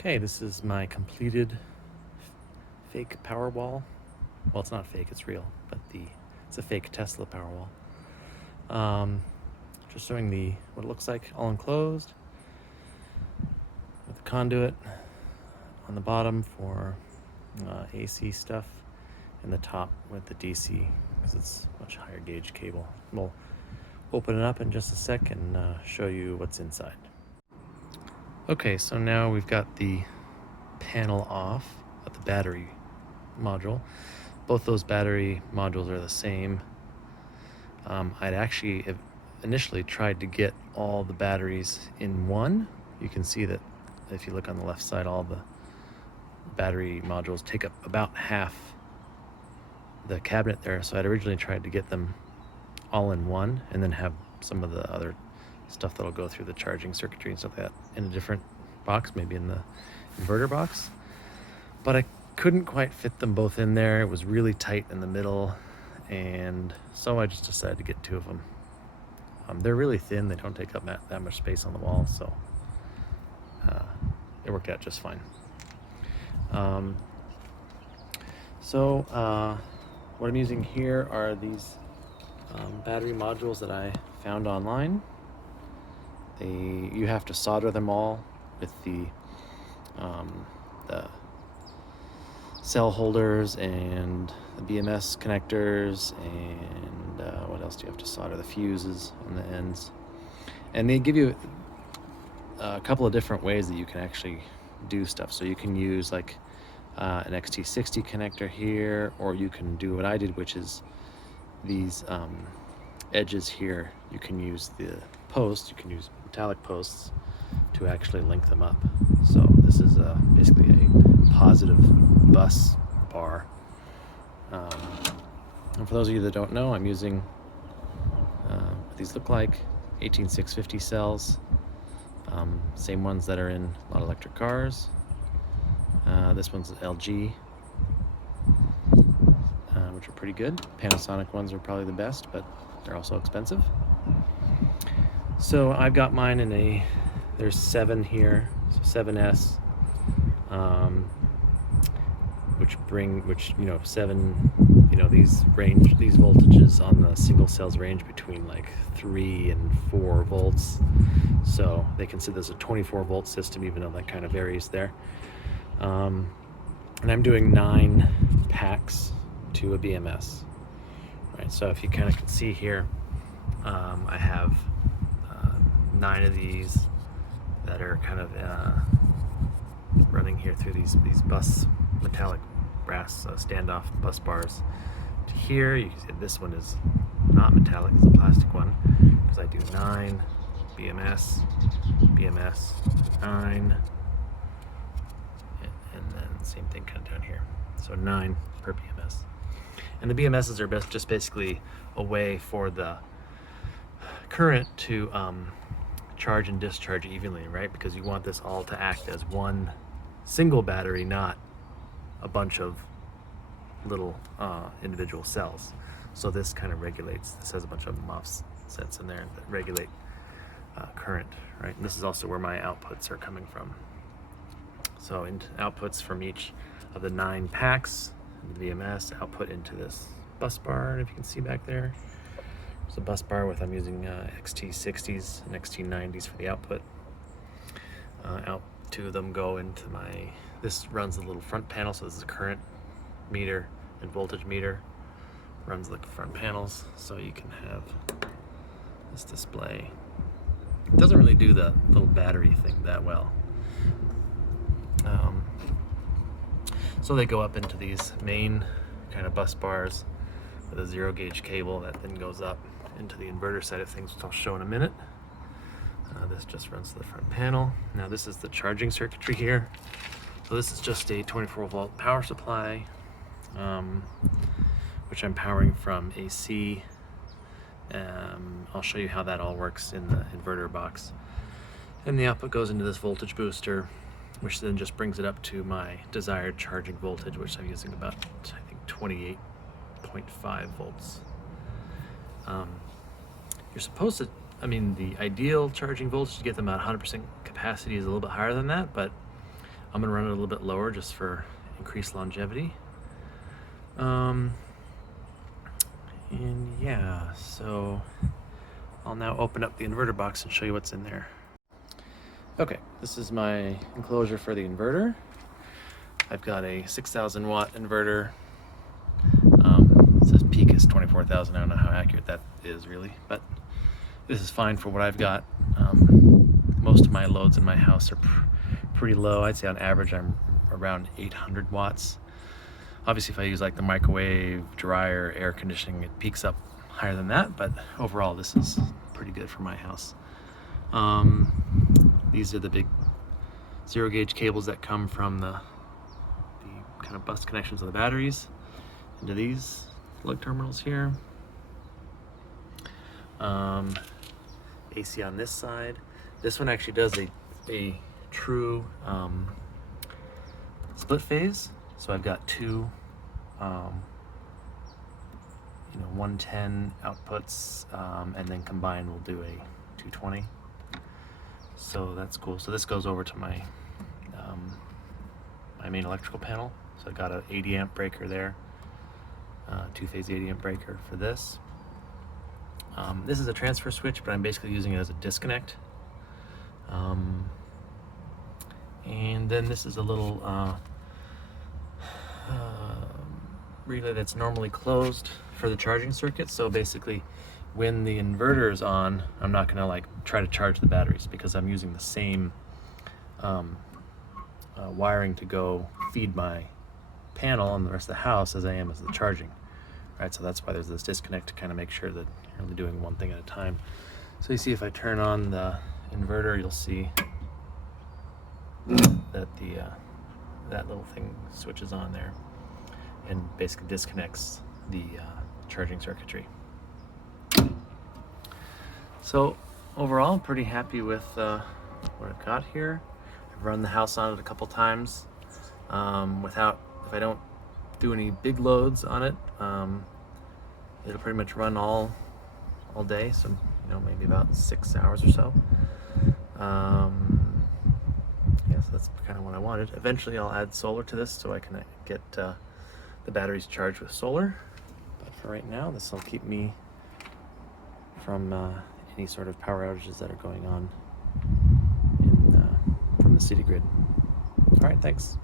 Okay, this is my completed fake PowerWall. Well, it's not fake, it's real, but it's a fake Tesla PowerWall. Just showing what it looks like all enclosed with the conduit on the bottom for AC stuff, and the top with the DC because it's much higher gauge cable. We'll open it up in just a sec and show you what's inside. Okay, so now we've got the panel off of the battery module. Both those battery modules are the same. I'd actually initially tried to get all the batteries in one. You can see that if you look on the left side, all the battery modules take up about half the cabinet there. So I'd originally tried to get them all in one and then have some of the other stuff that'll go through the charging circuitry and stuff like that in a different box, maybe in the inverter box. But I couldn't quite fit them both in there. It was really tight in the middle, and so I just decided to get two of them. They're really thin. They don't take up that much space on the wall, so it worked out just fine. What I'm using here are these battery modules that I found online. You have to solder them all with the cell holders and the BMS connectors, and what else do you have to solder? The fuses on the ends. And they give you a couple of different ways that you can actually do stuff. So you can use like an XT60 connector here, or you can do what I did, which is these edges here. You can use the posts, you can use metallic posts to actually link them up. So this is basically a positive bus bar. And for those of you that don't know, I'm using what these look like, 18650 cells, same ones that are in a lot of electric cars. This one's LG, which are pretty good. Panasonic ones are probably the best, but they're also expensive. So I've got mine in there's 7 here, so 7S, which 7, these voltages on the single cells range between like 3 and 4 volts. So they consider this a 24 volt system, even though that kind of varies there. And I'm doing 9 packs to a BMS. Right, so if you kind of can see here, I have 9 of these that are kind of running here through these metallic brass standoff bus bars. To here, you can see this one is not metallic, it's a plastic one, because I do 9 BMS, 9, and then same thing kind of down here. So 9 per BMS. And the BMSs are just basically a way for the current to charge and discharge evenly, right? Because you want this all to act as one single battery, not a bunch of little individual cells. So this kind of regulates. This has a bunch of MOSFETs in there that regulate current, right? And this is also where my outputs are coming from. So outputs from each of the 9 packs, the BMS output into this bus bar, and if you can see back there, there's a bus bar with, I'm using XT60s and XT90s for the output. Out 2 of them go into this runs the little front panel, so this is a current meter and voltage meter, runs the front panels, so you can have this display. It doesn't really do the little battery thing that well. So they go up into these main kind of bus bars with a 0 gauge cable that then goes up into the inverter side of things, which I'll show in a minute. This just runs to the front panel. Now this is the charging circuitry here. So this is just a 24 volt power supply, which I'm powering from AC. I'll show you how that all works in the inverter box. And the output goes into this voltage booster, which then just brings it up to my desired charging voltage, which I'm using about, I think, 28.5 volts. You're supposed to, the ideal charging voltage to get them at 100% capacity is a little bit higher than that, but I'm gonna run it a little bit lower just for increased longevity. And yeah, so I'll now open up the inverter box and show you what's in there. Okay, this is my enclosure for the inverter. I've got a 6,000 watt inverter. It says peak is 24,000. I don't know how accurate that is really, but this is fine for what I've got. Most of my loads in my house are pretty low. I'd say on average I'm around 800 watts. Obviously if I use like the microwave, dryer, air conditioning, it peaks up higher than that, but overall this is pretty good for my house. These are the big 0 gauge cables that come from the kind of bus connections of the batteries into these plug terminals here. AC on this side. This one actually does a true split phase. So I've got two 110 outputs, and then combined we'll do a 220. So that's cool. So this goes over to my my main electrical panel. So I've got an 80 amp breaker there, two-phase 80 amp breaker for this. This is a transfer switch, but I'm basically using it as a disconnect. And then this is a little relay that's normally closed for the charging circuit. So basically when the inverter is on, I'm not gonna like try to charge the batteries because I'm using the same wiring to go feed my panel and the rest of the house as I am as the charging. Right, so that's why there's this disconnect to kind of make sure that you're only doing one thing at a time. So you see if I turn on the inverter, you'll see that that little thing switches on there and basically disconnects the charging circuitry. So overall, I'm pretty happy with what I've got here. I've run the house on it a couple times if I don't do any big loads on it, it'll pretty much run all day, so maybe about 6 hours or so. Yeah, so that's kind of what I wanted. Eventually I'll add solar to this so I can get the batteries charged with solar, but for right now this will keep me from any sort of power outages that are going on from the city grid. All right, thanks.